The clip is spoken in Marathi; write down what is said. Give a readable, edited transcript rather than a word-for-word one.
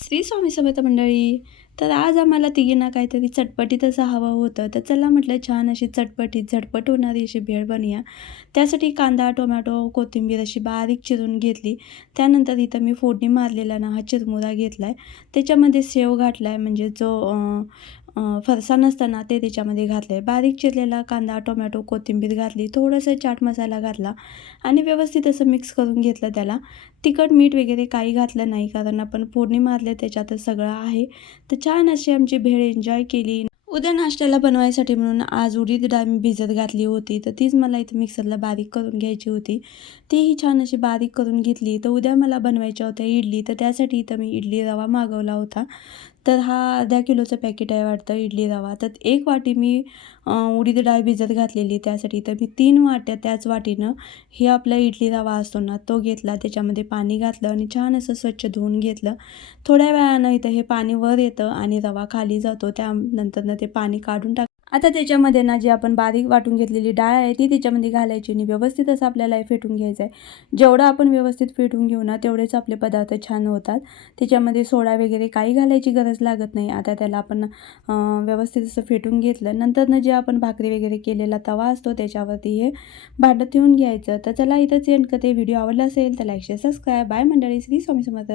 श्री स्वामी समर्थ मंडळी. तर आज आम्हाला तिघींना काहीतरी चटपटीत असं हवं होतं. तर चला म्हटलं छान अशी चटपटीत झटपट होणारी अशी भेळ बनवूया. त्यासाठी कांदा, टोमॅटो, कोथिंबीर अशी बारीक चिरून घेतली. त्यानंतर इथं मी फोडणी मारलेला ना हा चिरमुरा घेतला आहे. त्याच्यामध्ये शेव घातला आहे, म्हणजे जो फरसाण असतं ना ते त्याच्यामध्ये घातलं आहे. बारीक चिरलेला कांदा, टोमॅटो, कोथिंबीर घातली. थोडंसं चाट मसाला घातला आणि व्यवस्थित असं मिक्स करून घेतलं त्याला. तिखट, मीठ वगैरे काही घातलं नाही, कारण आपण फोडणी मारले त्याच्यातच सगळं आहे. तर छान अशी आमची भेळ एन्जॉय केली. उद्या नाश्त्याला बनवायसाठी म्हणून आज उडीद डाळ मी भिजत घातली होती, तर तीच मला इथं मिक्सरला बारीक करून घ्यायची होती. तीही छान अशी बारीक करून घेतली. तर उद्या मला बनवायच्या होत्या इडली, तर त्यासाठी इथं मी इडली रवा मागवला होता. तर हा अर्धा किलोचं पॅकेट आहे वाटतं इडली रवा. तर 1 वाटी मी उडीद डाळ भिजत घातलेली, त्यासाठी तर मी 3 वाट्या त्याच वाटीनं हे आपला इडली रवा असतो ना तो घेतला. त्याच्यामध्ये पाणी घातलं आणि छान असं स्वच्छ धुवून घेतलं. थोड्या वेळानं इथं हे पाणी वर येतं आणि रवा खाली जातो. त्यानंतरनं ते पाणी काढून आता त्याच्यामध्ये ना जी आपण बारीक वाटून घेतलेली डाळ आहे ती त्याच्यामध्ये घालायची आणि व्यवस्थित असं आपल्याला हे फेटून घ्यायचं आहे. जेवढं आपण व्यवस्थित फेटून घेऊ ना तेवढेच आपले पदार्थ छान होतात. त्याच्यामध्ये सोडा वगैरे काही घालायची गरज लागत नाही. आता त्याला आपण व्यवस्थित असं फेटून घेतलं. नंतरनं जे आपण भाकरी वगैरे केलेला तवा असतो त्याच्यावरती हे भांडं ठेवून घ्यायचं. तर चला इथंच एंड करते. व्हिडिओ आवडला असेल तर लाईक, शेअर, सबस्क्राईब. बाय मंडळी. श्री स्वामी समर्थ.